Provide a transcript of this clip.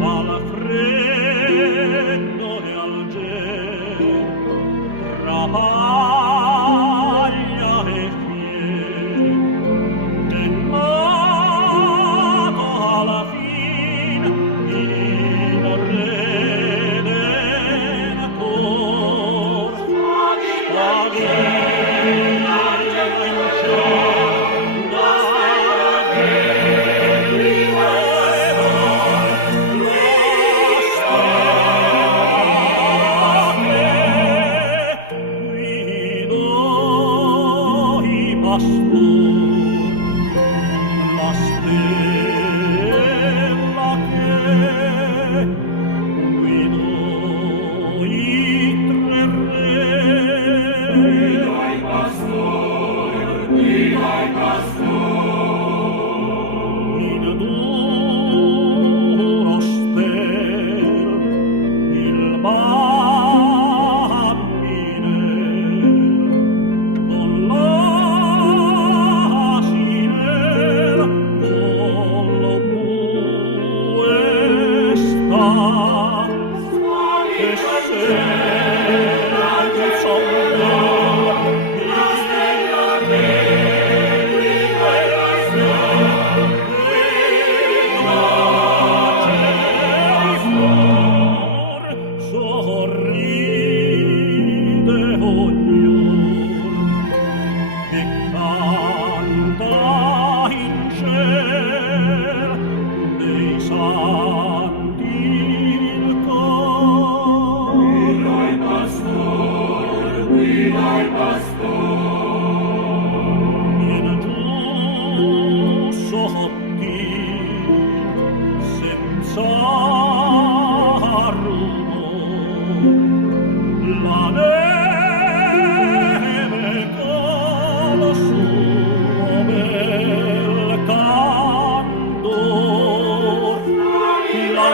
Al freddo e al gelo, tra paglia e fieno, è nato alla fin il Redentor. La vita in cielo, la la stella che guidò i tre re. Guida i pastori, in duro stel il bambinel con l'asinel con bue sta e senza un la stella che guida i pastori sorride ognuno e canta in cielo dei santi il cor. Guida i pastori, in giù sottil, senza rumore, la neve col suo bel candor, la